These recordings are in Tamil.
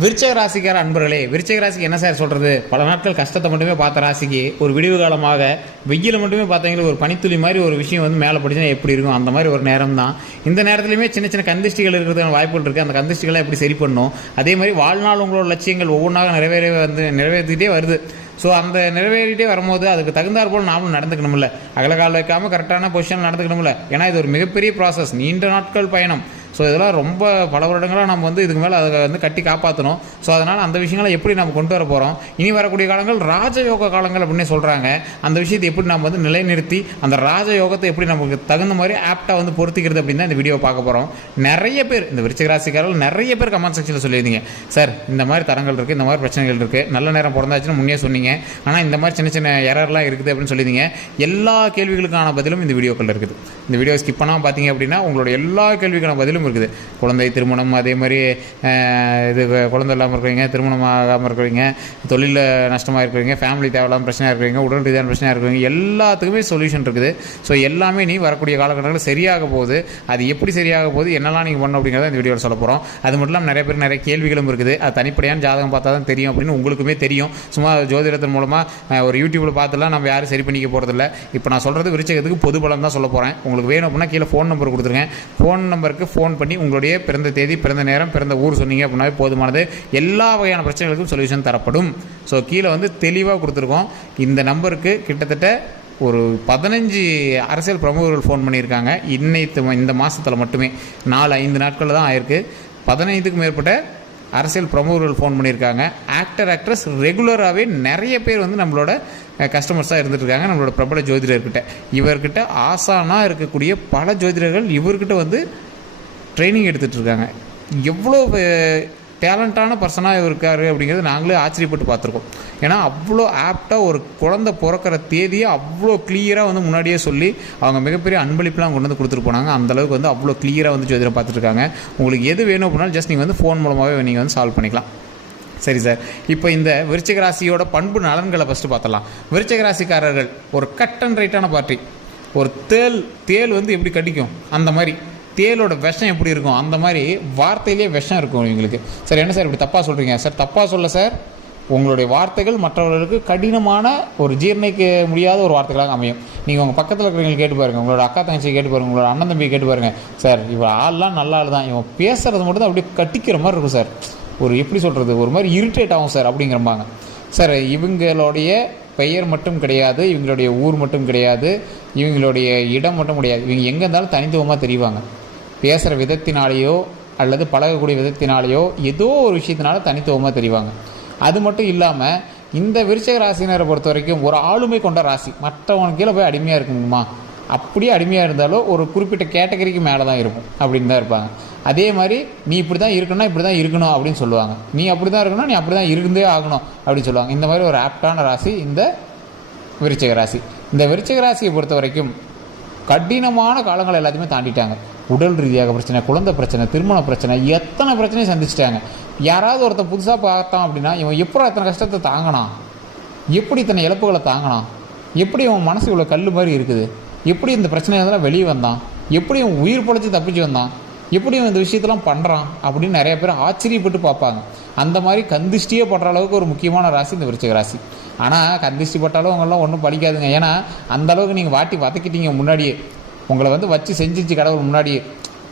விருச்சக ராசிக்கார அன்பர்களே விருச்சக ராசிக்கு என்ன சார் சொல்றது? பல நாட்கள் கஷ்டத்தை மட்டுமே பார்த்த ராசிக்கு ஒரு விடிவு காலமாக வெயில மட்டுமே பார்த்தீங்கன்னா ஒரு பனித்துளி மாதிரி ஒரு விஷயம் வந்து மேலே படிச்சுன்னா எப்படி இருக்கும்? அந்த மாதிரி ஒரு நேரம் தான் இந்த நேரத்துலையுமே சின்ன சின்ன கந்திஷ்டிகள் இருக்கிறதுக்கான வாய்ப்புகள் இருக்குது அந்த கந்திஷ்டிகளை எப்படி சரி பண்ணணும் அதே மாதிரி வாழ்நாள் உங்களோட லட்சியங்கள் ஒவ்வொன்றாக நிறைவேற வந்து நிறைவேற்றிட்டே வருது. ஸோ அந்த நிறைவேறிட்டே வரும்போது அதுக்கு தகுந்தாற் போல் நாமளும் நடந்துக்கணும்ல. அகலகால் வைக்காமல் கரெக்டான பொசிஷன் நடந்துக்கணும்ல. ஏன்னா இது ஒரு மிகப்பெரிய ப்ராசஸ் நீண்ட நாட்கள் பயணம். ஸோ இதெல்லாம் ரொம்ப பல வருடங்களாக நம்ம வந்து இதுக்கு மேலே அதை வந்து கட்டி காப்பாற்றணும் ஸோ அதனால் அந்த விஷயங்களை எப்படி நம்ம கொண்டு வர போகிறோம் இனி வரக்கூடிய காலங்கள் ராஜயோக காலங்கள் அப்படின்னு சொல்கிறாங்க அந்த விஷயத்தை எப்படி நம்ம வந்து நிலைநிறுத்தி அந்த ராஜயோகத்தை எப்படி நமக்கு தகுந்த மாதிரி ஆப்டாக வந்து பொருத்திக்கிறது அப்படின்னு தான் இந்த வீடியோ பார்க்க போகிறோம் நிறைய பேர் இந்த விருச்சிகராசிக்காரர்கள் நிறைய பேர் கமெண்ட் செக்ஷனில் சொல்லியிருந்தீங்க. சார் இந்த மாதிரி தரங்கள் இருக்குது இந்த மாதிரி பிரச்சனைகள் இருக்குது நல்ல நேரம் பிறந்தாச்சுன்னு முன்னே சொன்னீங்க. ஆனால் இந்த மாதிரி சின்ன சின்ன எரர்லாம் இருக்குது அப்படின்னு சொல்லியிருந்தீங்க. எல்லா கேள்விகளுக்கான பதிலும் இந்த வீடியோக்கள் இருக்குது. இந்த வீடியோ ஸ்கிப் பண்ணாமல் பார்த்தீங்க அப்படின்னா உங்களோட எல்லா கேள்விக்கான பதிலும் இருக்குது. குழந்தை திருமணம் அதே மாதிரி இது குழந்தை இல்லாமல் இருக்கிறீங்க திருமணம் ஆகாமல் இருக்கிறீங்க தொழிலில் நஷ்டமாக இருக்கிறவங்க ஃபேமிலி தேவையில்லாமல் பிரச்சனையாக இருக்கிறீங்க உடல் ரீதியான பிரச்சனையாக இருக்கிறீங்க எல்லாத்துக்குமே சொல்யூஷன் இருக்குது. ஸோ எல்லாமே நீ வரக்கூடிய காலகட்டங்களில் சரியாக போகுது. அது எப்படி சரியாக போகுது என்னெல்லாம் நீங்கள் பண்ணணும் அப்படிங்கிறத இந்த வீடியோவில் சொல்ல போகிறோம் அது மட்டும் இல்லாமல் நிறைய பேர் நிறைய கேள்விகளும் இருக்குது. அது தனிப்படையான ஜாதகம் பார்த்தா தான் தெரியும் அப்படின்னு உங்களுக்குமே தெரியும். சும்மா ஜோதிடத்தின் மூலமாக ஒரு யூடியூப்பில் பார்த்துலாம் நம்ம யாரும் சரி பண்ணிக்க போகிறதில்ல இப்போ நான் சொல்கிறது விருச்சகத்துக்கு பொது பலம் தான் சொல்ல போகிறேன் உங்களுக்கு வேணும் அப்படின்னா கீழே ஃபோன் நம்பர் கொடுத்துருங்க. ஃபோன் நம்பருக்கு ஃபோன் ஃபோன் பண்ணி உங்களுடைய பிறந்த தேதி பிறந்த நேரம் பிறந்த ஊர் சொன்னீங்க அப்படின்னாவே போதுமானது. எல்லா வகையான பிரச்சனைகளுக்கும் சொல்யூஷன் தரப்படும். ஸோ கீழே வந்து தெளிவாக கொடுத்துருக்கோம். இந்த நம்பருக்கு கிட்டத்தட்ட ஒரு பதினஞ்சு அரசியல் பிரமுகர்கள் ஃபோன் பண்ணியிருக்காங்க. இன்னைத்து இந்த மாதத்தில் மட்டுமே. நாலு ஐந்து நாட்களில் தான் ஆயிருக்கு. பதினைந்துக்கும் மேற்பட்ட அரசியல் பிரமுகர்கள் ஃபோன் பண்ணியிருக்காங்க. ஆக்டர் ஆக்ட்ரஸ் ரெகுலராகவே நிறைய பேர் வந்து நம்மளோட கஸ்டமர்ஸாக இருந்துட்டுருக்காங்க. நம்மளோட பிரபல ஜோதிடர்கிட்ட. இவர்கிட்ட ஆசானாக இருக்கக்கூடிய பல ஜோதிடர்கள் இவர்கிட்ட வந்து ட்ரைனிங் எடுத்துகிட்டு இருக்காங்க எவ்வளோ டேலண்டான பர்சனாக இருக்காரு அப்படிங்கிறது நாங்களே ஆச்சரியப்பட்டு பார்த்துருக்கோம். ஏன்னா அவ்வளோ ஆப்டாக ஒரு குழந்தை பிறக்கிற தேதியை அவ்வளோ கிளியராக வந்து முன்னாடியே சொல்லி அவங்க மிகப்பெரிய அன்பளிப்புலாம் கொண்டு வந்து கொடுத்துட்டு போனாங்க. அந்தளவுக்கு வந்து அவ்வளோ கிளியராக வந்து ஜோதிடம் பார்த்துருக்காங்க உங்களுக்கு எது வேணும் அப்படின்னாலும் ஜஸ்ட் நீங்கள் வந்து ஃபோன் மூலமாகவே நீங்கள் வந்து சால்வ் பண்ணிக்கலாம். சரி சார் இப்போ இந்த விருச்சிக ராசியோட பண்பு நலன்களை ஃபஸ்ட்டு பார்த்தலாம் விருச்சிக ராசிக்காரர்கள் ஒரு கட் அண்ட் ரைட்டான பார்ட்டி ஒரு தேல் தேல் வந்து எப்படி கடிக்கும்? அந்த மாதிரி. தேலோட விஷம் எப்படி இருக்கும்? அந்த மாதிரி வார்த்தையிலே விஷம் இருக்கும் இவங்களுக்கு சார் என்ன சார் இப்படி தப்பாக சொல்கிறீங்க சார் தப்பாக சொல்ல சார். உங்களுடைய வார்த்தைகள் மற்றவர்களுக்கு கடினமான ஒரு ஜீரணிக்க முடியாத ஒரு வார்த்தைகளாக அமையும். நீங்கள் உங்கள் பக்கத்தில் இருக்கிறவங்க கேட்டு பாருங்கள் உங்களோட அக்கா தங்கச்சி கேட்டு பாருங்கள் உங்களோட அண்ணன் தம்பி கேட்டு பாருங்கள் சார் இவன் ஆள்லாம் நல்ல ஆள் தான். இவன் பேசுகிறது மட்டும் தான் அப்படியே கட்டிக்கிற மாதிரி இருக்கும் சார். ஒரு எப்படி சொல்கிறது ஒரு மாதிரி இரிட்டேட் ஆகும் சார் அப்படிங்கிறம்பாங்க. சார் இவங்களுடைய பெயர் மட்டும் கிடையாது. இவங்களுடைய ஊர் மட்டும் கிடையாது. இவங்களுடைய இடம் மட்டும் கிடையாது. இவங்க எங்கே இருந்தாலும் தனித்துவமாக தெரிவாங்க. பேசுகிற விதத்தினாலேயோ அல்லது பழகக்கூடிய விதத்தினாலேயோ ஏதோ ஒரு விஷயத்தினால தனித்துவமாக தெரிவாங்க. அது மட்டும் இல்லாமல் இந்த விருச்சக ராசினரை பொறுத்த வரைக்கும் ஒரு ஆளுமை கொண்ட ராசி. மற்றவனுக்கு கீழே போய் அடிமையாக இருக்குங்கம்மா. அப்படியே அடிமையாக இருந்தாலும் ஒரு குறிப்பிட்ட கேட்டகரிக்கு மேலே தான் இருக்கும் அப்படின்னு தான் இருப்பாங்க. அதே மாதிரி நீ இப்படி தான் இருக்கணும்னா இப்படி தான் இருக்கணும் அப்படின்னு சொல்லுவாங்க. நீ அப்படி தான் இருக்கணும் நீ அப்படி தான் இருந்தே ஆகணும் அப்படின்னு சொல்லுவாங்க. இந்த மாதிரி ஒரு ஆப்டான ராசி இந்த விருச்சக ராசி. இந்த விருச்சக ராசியை பொறுத்த வரைக்கும் கடினமான காலங்கள் எல்லாத்தையுமே தாண்டிட்டாங்க. உடல் ரீதியாக பிரச்சனை குழந்தை பிரச்சனை திருமண பிரச்சனை எத்தனை பிரச்சனையும் சந்திச்சிட்டாங்க. யாராவது ஒருத்தன் புதுசாக பார்த்தான் அப்படின்னா இவன் எப்படி இத்தனை கஷ்டத்தை தாங்கினான்? எப்படி இத்தனை இழப்புகளை தாங்கினான்? எப்படி அவன் மனசு இவ்வளோ கல் மாதிரி இருக்குது? எப்படி இந்த பிரச்சனையெல்லாம் வெளியே வந்தான்? எப்படி அவன் உயிர் பொழைச்சி தப்பிச்சு வந்தான்? எப்படி அவன் இந்த விஷயத்தெல்லாம் பண்ணுறான் அப்படின்னு நிறைய பேர் ஆச்சரியப்பட்டு பார்ப்பாங்க. அந்த மாதிரி கந்திஷ்டியே படுற அளவுக்கு ஒரு முக்கியமான ராசி இந்த விருச்சிக ராசி. ஆனால் கந்திஷ்டி பட்டாலும் அவங்கெல்லாம் ஒன்றும் படிக்காதுங்க ஏன்னா அந்த அளவுக்கு நீங்கள் வாட்டி வதக்கிட்டீங்க முன்னாடியே. உங்களை வந்து வச்சு செஞ்சிச்சு கடவுள் முன்னாடியே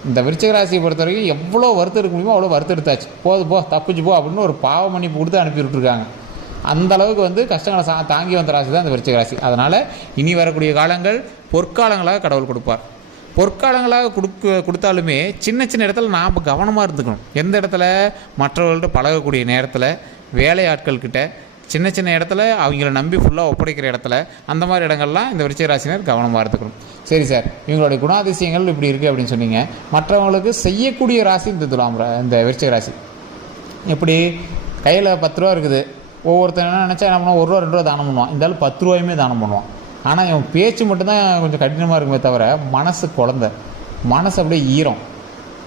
இந்த விருச்சக ராசியை பொறுத்த வரைக்கும் எவ்வளோ வருத்தம் இருக்க முடியுமோ அவ்வளோ வருத்தம் எடுத்தாச்சு. போது போ தப்பிச்சு போ அப்படின்னு ஒரு பாவ மன்னிப்பு கொடுத்து அனுப்பி விட்டுருக்காங்க. அந்த அளவுக்கு வந்து கஷ்டங்களை சா தாங்கி வந்த ராசி தான் இந்த விருச்சக ராசி அதனால் இனி வரக்கூடிய காலங்கள் பொற்காலங்களாக கடவுள் கொடுப்பார். பொற்காலங்களாக கொடுக்க கொடுத்தாலுமே சின்ன சின்ன இடத்துல நாம் கவனமாக இருந்துக்கணும். எந்த இடத்துல? மற்றவர்கள்ட்ட பழகக்கூடிய நேரத்தில் வேலையாட்கள்கிட்ட சின்ன சின்ன இடத்துல அவங்கள நம்பி ஃபுல்லாக ஒப்படைக்கிற இடத்துல அந்த மாதிரி இடங்கள்லாம் இந்த விருச்சிகராசினர் கவனமாக இருந்துக்கணும் சரி சார் இவங்களுடைய குணாதிசயங்கள் இப்படி இருக்குது அப்படின்னு சொன்னீங்க. மற்றவங்களுக்கு செய்யக்கூடிய ராசி இந்த துலாம் இந்த விருச்சிக ராசி எப்படி? கையில் பத்து ரூபா இருக்குது. ஒவ்வொருத்தர் என்ன நினச்சா என்ன பண்ணுவான்? ஒரு ரூபா ரெண்டு ரூபா தானம் பண்ணுவான். இந்த பத்து ரூபாயுமே தானம் பண்ணுவான். ஆனால் இவன் பேச்சு மட்டும்தான் கொஞ்சம் கடினமாக இருக்குமே தவிர மனசு குழந்த. மனசு அப்படியே ஈரம்.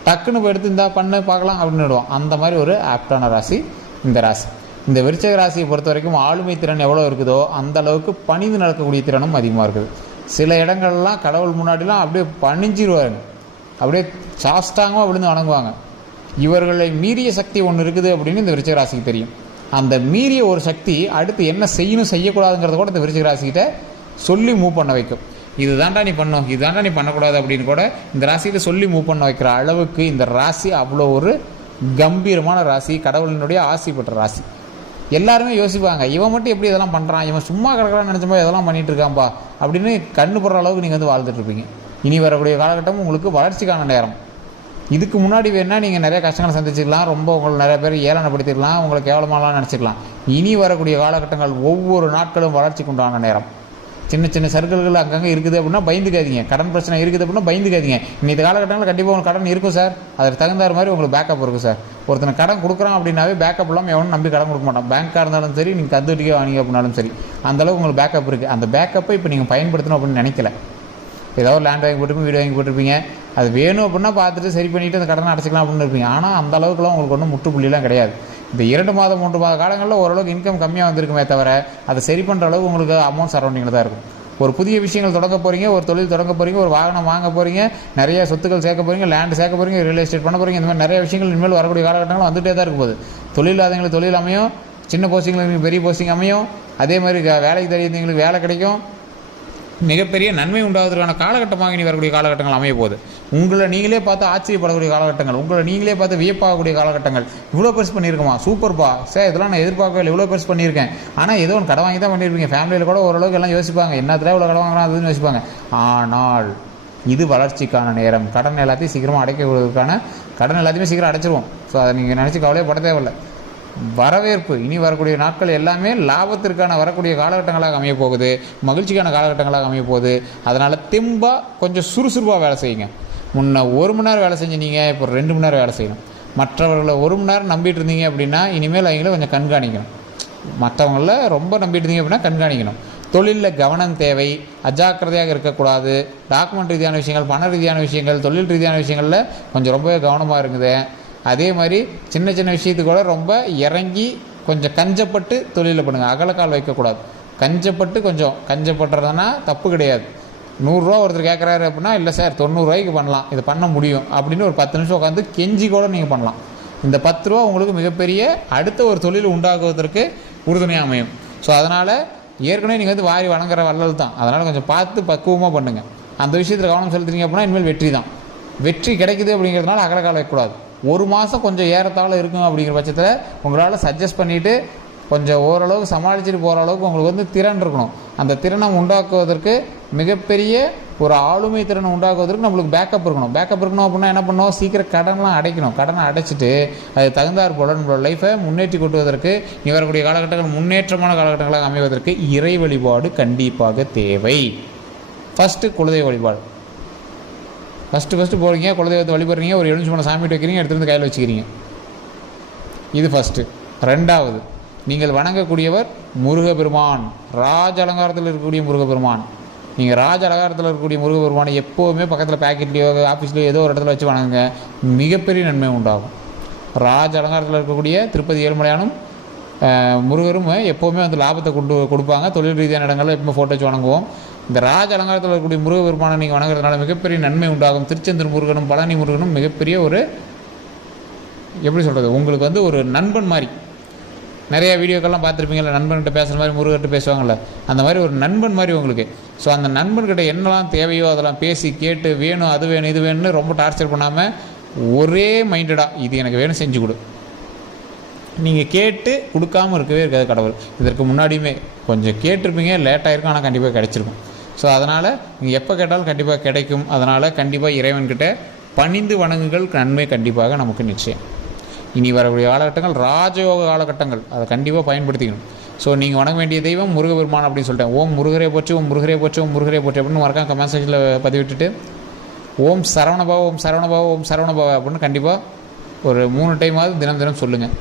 டக்குன்னு போய் எடுத்து இந்தா பண்ணு பார்க்கலாம் அப்படின்னு விடுவான். அந்த மாதிரி ஒரு ஆப்டான ராசி இந்த ராசி. இந்த விருச்சக ராசியை பொறுத்த வரைக்கும் ஆளுமை திறன் எவ்வளோ இருக்குதோ அந்த அளவுக்கு பணிந்து நடக்கக்கூடிய திறனும் அதிகமாக இருக்குது. சில இடங்கள்லாம் கடவுள் முன்னாடிலாம் அப்படியே பணிஞ்சிருவாருங்க. அப்படியே சாஸ்டாங்கமாக விழுந்து வணங்குவாங்க. இவர்களை மீறிய சக்தி ஒன்று இருக்குது அப்படின்னு இந்த விருச்சக ராசிக்கு தெரியும். அந்த மீறிய ஒரு சக்தி அடுத்து என்ன செய்யணும் செய்யக்கூடாதுங்கிறத கூட இந்த விருச்சிக ராசிக்கிட்ட சொல்லி மூவ் பண்ண வைக்கும். இது தாண்டா நீ பண்ணும் இது தாண்டா நீ பண்ணக்கூடாது அப்படின்னு கூட இந்த ராசிகிட்ட சொல்லி மூவ் பண்ண வைக்கிற அளவுக்கு இந்த ராசி அவ்வளோ ஒரு கம்பீரமான ராசி கடவுளினுடைய ஆசைப்பட்ட பெற்ற ராசி. எல்லாருமே யோசிப்பாங்க இவன் மட்டும் எப்படி இதெல்லாம் பண்ணுறான் இவன் சும்மா கிடக்கிறான்னு நினச்சப்போ இதெல்லாம் பண்ணிட்டு இருக்கான்பா அப்படின்னு கண்ணு போடுற அளவுக்கு நீங்கள் வந்து வாழ்ந்துட்டுருப்பீங்க இனி வரக்கூடிய காலகட்டம் உங்களுக்கு வளர்ச்சிக்கான நேரம். இதுக்கு முன்னாடி வேணால் நீங்கள் நிறைய கஷ்டங்களை சந்திச்சிக்கலாம் ரொம்ப உங்களை நிறைய பேர் ஏளனப்படுத்திடலாம் உங்களை கேவலமாலாம் நினச்சிக்கலாம் இனி வரக்கூடிய காலகட்டங்கள் ஒவ்வொரு நாட்களும் வளர்ச்சிக்குண்டான நேரம். சின்ன சின்ன சர்க்கிள்கள் அங்கங்கே இருக்குது அப்படின்னா பயந்துக்காதீங்க. கடன் பிரச்சனை இருக்குது அப்படின்னா பயந்துக்காதீங்க. இன்னைக்கு காலகட்டங்களில் கண்டிப்பாக உங்களுக்கு கடன் இருக்கும் சார். அதற்கு தகுந்தாற மாதிரி உங்களுக்கு பேக்கப் இருக்கும் சார். ஒருத்தனை கடன் கொடுக்குறான் அப்படின்னாவே பேக்கப் இல்லாமல் எவனும் நம்பி கடன் கொடுக்க மாட்டான். பேங்க்காக இருந்தாலும் சரி நீங்கள் கந்துட்டிக்கே வாங்கிங்க அப்படின்னாலும் சரி அந்தளவுக்கு உங்களுக்கு பேக்கப் இருக்குது அந்த பேக்கப்பை இப்போ நீங்கள் பயன்படுத்தணும் அப்படின்னு நினைக்கல. ஏதோ ஒரு லேண்ட் வாங்கி போட்டுருப்பீங்க வீடு வாங்கி போட்டிருப்பீங்க. அது வேணும் அப்படின்னா பார்த்துட்டு சரி பண்ணிவிட்டு அந்த கடனை அடைச்சிக்கலாம் அப்படின்னு இருப்பீங்க. ஆனால் அந்த அளவுக்குலாம் உங்களுக்கு ஒன்றும் முற்றுப்புள்ளிலாம் கிடையாது. இந்த இரண்டு மாதம் மூன்று மாத காலங்களில் ஓரளவுக்கு இன்கம் கம்மியாக வந்திருக்குமே தவிர அதை சரி பண்ணுற அளவுக்கு உங்களுக்கு அமௌண்ட் சரௌண்டிங்கில் தான் இருக்கும். ஒரு புதிய விஷயங்கள் தொடங்க போகிறீங்க ஒரு தொழில் தொடங்க போகிறீங்க ஒரு வாகனம் வாங்க போகிறீங்க நிறைய சொத்துக்கள் சேர்க்க போகிறீங்க லேண்ட் சேர்க்க போகிறீங்க ரியல் எஸ்டேட் பண்ண போகிறீங்க இந்த மாதிரி நிறைய விஷயங்கள் இனிமேல் வரக்கூடிய காலகட்டங்கள் வந்துகிட்டே தான் இருக்கும் போது தொழில் இல்லாதவங்களுக்கு தொழில் அமையும் சின்ன போஸ்டிங்களுக்கு பெரிய போஸ்டிங் அமையும் அதே மாதிரி வேலைக்கு தெரியுறவங்களுக்கு வேலை கிடைக்கும் மிகப்பெரிய நன்மை உண்டாவதற்கான காலகட்டமாக இனி வரக்கூடிய காலகட்டங்கள் அமைய போகுது உங்களை நீங்களே பார்த்து ஆச்சரியப்படக்கூடிய காலகட்டங்கள் உங்களை நீங்களே பார்த்து வியப்பாகக்கூடிய காலகட்டங்கள். இவ்வளோ பெருசு பண்ணியிருக்கோமா? சூப்பர்ப்பா சார் இதெல்லாம் நான் எதிர்பார்க்கவே இல்லை. இவ்வளோ பெருசு பண்ணியிருக்கேன். ஆனால் ஏதோ ஒன்று கடன் வாங்கி தான் பண்ணியிருப்பீங்க. ஃபேமிலியில் கூட ஓரளவுக்கு எல்லாம் யோசிப்பாங்க. என்னத்துல இவ்வளோ கடை வாங்குறான் அதுன்னு யோசிப்பாங்க. ஆனால் இது வளர்ச்சிக்கான நேரம். கடன் எல்லாத்தையும் சீக்கிரமாக அடைக்கிறதுக்கான கடன் எல்லாத்தையுமே சீக்கிரம் அடைச்சிருவோம். ஸோ அதை நீங்கள் நினச்சி கவலையே பட தேவையில்லை. வரவேற்பு. இனி வரக்கூடிய நாட்கள் எல்லாமே லாபத்திற்கான வரக்கூடிய காலகட்டங்களாக அமைய போகுது மகிழ்ச்சிக்கான காலகட்டங்களாக அமைய போகுது அதனால் தெம்பாக கொஞ்சம் சுறுசுறுப்பாக வேலை செய்யுங்க. முன்ன ஒரு மணி நேரம் வேலை செஞ்சு நீங்கள் இப்போ ரெண்டு மணி நேரம் வேலை செய்யணும். மற்றவர்களை ஒரு மணி நேரம் நம்பிட்டு இருந்தீங்க அப்படின்னா இனிமேல் அவங்கள கொஞ்சம் கண்காணிக்கணும். மற்றவங்கள ரொம்ப நம்பிட்டு இருந்தீங்க அப்படின்னா கண்காணிக்கணும். தொழிலில் கவனம் தேவை. அஜாக்கிரதையாக இருக்கக்கூடாது. டாக்குமெண்ட் ரீதியான விஷயங்கள் பண ரீதியான விஷயங்கள் தொழில் ரீதியான விஷயங்களில் கொஞ்சம் ரொம்பவே கவனமாக இருக்குது அதே மாதிரி சின்ன சின்ன விஷயத்துக்கு கூட ரொம்ப இறங்கி கொஞ்சம் கஞ்சப்பட்டு தொழிலில் பண்ணுங்கள் அகலக்கால் வைக்கக்கூடாது. கஞ்சப்பட்டு கொஞ்சம் கஞ்சப்படுறதுனா தப்பு கிடையாது. நூறுரூவா ஒருத்தர் கேட்குறாரு அப்படின்னா இல்லை சார் தொண்ணூறுரூவாய்க்கு பண்ணலாம். இதை பண்ண முடியும். அப்படின்னு ஒரு பத்து நிமிஷம் உட்காந்து கெஞ்சி கூட நீங்கள் பண்ணலாம். இந்த பத்து ரூபா உங்களுக்கு மிகப்பெரிய அடுத்த ஒரு தொழில் உண்டாக்குவதற்கு உறுதுணையாக அமையும். ஸோ அதனால் ஏற்கனவே நீங்கள் வந்து வாரி வணங்குற வள்ளல் தான். அதனால் கொஞ்சம் பார்த்து பக்குவமாக பண்ணுங்கள் அந்த விஷயத்தில் கவனம் செலுத்துறீங்க அப்படின்னா இனிமேல் வெற்றி தான். வெற்றி கிடைக்குது அப்படிங்கிறதுனால அகலக்கால வைக்கக்கூடாது. ஒரு மாதம் கொஞ்சம் ஏறத்தாழ இருக்கும் அப்படிங்கிற பட்சத்தில் உங்களால் சஜஸ்ட் பண்ணிவிட்டு கொஞ்சம் ஓரளவுக்கு சமாளிச்சுட்டு போகிற அளவுக்கு உங்களுக்கு வந்து திறன் இருக்கணும். அந்த திறனை உண்டாக்குவதற்கு மிகப்பெரிய ஒரு ஆளுமை திறனை உண்டாக்குவதற்கு நம்மளுக்கு பேக்கப் இருக்கணும். பேக்கப் இருக்கணும் அப்படின்னா என்ன பண்ணணும்? சீக்கிரம் கடன்லாம் அடைக்கணும். கடனை அடைச்சிட்டு அது தகுந்தார் போல நம்மளோட லைஃப்பை முன்னேற்றி கொட்டுவதற்கு இனி வரக்கூடிய காலகட்டங்கள் முன்னேற்றமான காலகட்டங்களாக அமைவதற்கு இறை வழிபாடு கண்டிப்பாக தேவை. ஃபஸ்ட்டு குலதெய்வ வழிபாடு. ஃபஸ்ட்டு ஃபஸ்ட்டு போகிறீங்க குலதெய்வத்தை வழிபடுறீங்க ஒரு எலுமிச்சு மணி சாமி வைக்கிறீங்க எடுத்து வந்து கையில் வச்சுக்கிறீங்க. இது ஃபஸ்ட்டு ரெண்டாவது நீங்கள் வணங்கக்கூடியவர் முருகப்பெருமான் ராஜ அலங்காரத்தில் இருக்கக்கூடிய முருகப்பெருமான் நீங்கள் ராஜ அலங்காரத்தில் இருக்கக்கூடிய முருகப்பெருமானை எப்போவுமே பக்கத்தில் பேக்கெட்லேயோ ஆஃபீஸ்லேயோ ஏதோ ஒரு இடத்துல வச்சு வணங்குங்க. மிகப்பெரிய நன்மை உண்டாகும். ராஜ அலங்காரத்தில் இருக்கக்கூடிய திருப்பதி ஏழுமலையானும் முருகரும் எப்போவுமே வந்து லாபத்தை கொண்டு கொடுப்பாங்க. தொழில் ரீதியான இடங்களில் எப்பவுமே ஃபோட்டோ வச்சு வணங்குவோம். இந்த ராஜ அலங்காரத்தில் இருக்கக்கூடிய முருகப்பெருமானை நீங்கள் வணங்குறதுனால மிகப்பெரிய நன்மை உண்டாகும். திருச்செந்தூர் முருகனும் பழனி முருகனும் மிகப்பெரிய ஒரு எப்படி சொல்கிறது உங்களுக்கு வந்து ஒரு நண்பன் மாதிரி. நிறைய வீடியோக்கெல்லாம் பார்த்துருப்பீங்கல்ல நண்பன்கிட்ட பேசுகிற மாதிரி முருகர்கிட்ட பேசுவாங்கள்ல அந்த மாதிரி ஒரு நண்பன் மாதிரி உங்களுக்கு. ஸோ அந்த நண்பன்கிட்ட என்னெல்லாம் தேவையோ அதெல்லாம் பேசி கேட்டு வேணும் அது வேணும் இது வேணும்னு ரொம்ப டார்ச்சர் பண்ணாமல் ஒரே மைண்டடாக இது எனக்கு வேணும் செஞ்சு கொடு. நீங்கள் கேட்டு கொடுக்காம இருக்கவே இருக்காது கடவுள். இதற்கு முன்னாடியுமே கொஞ்சம் கேட்டிருப்பீங்க லேட்டாக இருக்கும் ஆனால் கண்டிப்பாக கிடச்சிருக்கும். ஸோ அதனால் நீங்கள் எப்போ கேட்டாலும் கண்டிப்பாக கிடைக்கும். அதனால் கண்டிப்பாக இறைவன்கிட்ட பணிந்து வணங்குங்கள். நன்மை கண்டிப்பாக நமக்கு நிச்சயம். இனி வரக்கூடிய காலகட்டங்கள் ராஜயோக காலகட்டங்கள். அதை கண்டிப்பாக பயன்படுத்திக்கணும். ஸோ நீங்கள் வணங்க வேண்டிய தெய்வம் முருகபெருமான் அப்படின்னு சொல்லிட்டேன் ஓம் முருகரே போச்சு ஓம் முருகரே போச்சு ஓம் முருகரே போச்சு அப்படின்னு மறக்காம கமெண்ட் செக்ஷனில் பதிவிட்டுட்டு ஓம் சரவணபாவ ஓம் சரவணபாவ ஓம் சரவணபாவ அப்படின்னு கண்டிப்பாக ஒரு மூணு டைமாவது தினம் தினம் சொல்லுங்கள்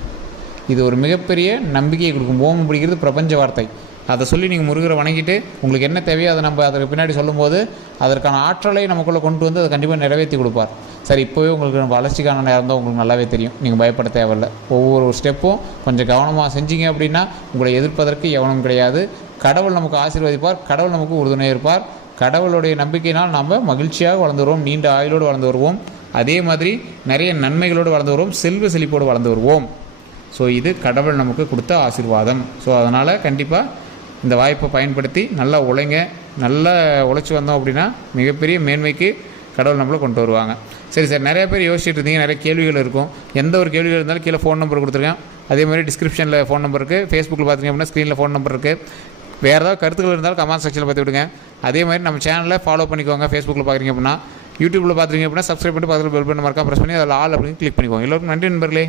இது ஒரு மிகப்பெரிய நம்பிக்கையை கொடுக்கும். ஓம் அப்படிங்கிறது பிரபஞ்ச வார்த்தை. அதை சொல்லி நீங்கள் முருகரை வணங்கிட்டு உங்களுக்கு என்ன தேவையோ அதை நம்ம அதற்கு பின்னாடி சொல்லும்போது அதற்கான ஆற்றலை நமக்குள்ளே கொண்டு வந்து அதை கண்டிப்பாக நிறைவேற்றி கொடுப்பார். சரி இப்போவே உங்களுக்கு வளர்ச்சிக்கான நேரம் தான் உங்களுக்கு நல்லாவே தெரியும். நீங்கள் பயப்பட தேவையில்ல. ஒவ்வொரு ஸ்டெப்பும் கொஞ்சம் கவனமாக செஞ்சீங்க அப்படின்னா உங்களை எதிர்ப்பதற்கு எவனும் கிடையாது. கடவுள் நமக்கு ஆசீர்வதிப்பார். கடவுள் நமக்கு உறுதுணை இருப்பார். கடவுளுடைய நம்பிக்கையினால் நாம் மகிழ்ச்சியாக வளர்ந்து வருவோம் நீண்ட ஆயுளோடு வளர்ந்து வருவோம். அதே மாதிரி நிறைய நன்மைகளோடு வளர்ந்து வருவோம். செல்வ செழிப்போடு வளர்ந்து வருவோம். ஸோ இது கடவுள் நமக்கு கொடுத்த ஆசீர்வாதம். ஸோ அதனால் கண்டிப்பாக இந்த வாய்ப்பை பயன்படுத்தி நல்லா உழைங்க. நல்லா உழைச்சி வந்தோம் அப்படின்னா மிகப்பெரிய மேன்மைக்கு கடவுள் நம்மளை கொண்டு வருவாங்க. சரி சார் நிறைய பேர் யோசிச்சுட்டு இருந்தீங்க. நிறைய கேள்விகள் இருக்கும். எந்த ஒரு கேள்விகள் இருந்தாலும் கீழே ஃபோன் நம்பர் கொடுத்துருக்கேன். அதே மாதிரி டிஸ்கிரிப்ஷனில் ஃபோன் நம்பர் இருக்குது ஃபேஸ்புக்கில் பார்த்தீங்க அப்படின்னா ஸ்க்ரீனில் ஃபோன் நம்பர் இருக்குது வேறு ஏதாவது கருத்துக்கள் இருந்தாலும் கமெண்ட் செக்ஷனில் பார்த்து விடுங்க அதே மாதிரி நம்ம சேனலை ஃபாலோ பண்ணிக்கோங்க. ஃபேஸ்புக்கில் பார்க்குறீங்க அப்படின்னா யூடியூப்பில் பார்த்துருங்க அப்படின்னா சப்ஸ்கிரைப் பண்ணி பக்கத்தில் பெல் பண்ண மறக்காம ப்ரெஸ் பண்ணி அதில் ஆல் அப்படின்னு கிளிக் பண்ணிக்கோங்க. எல்லோருக்கும் நன்றி நண்பர்களே.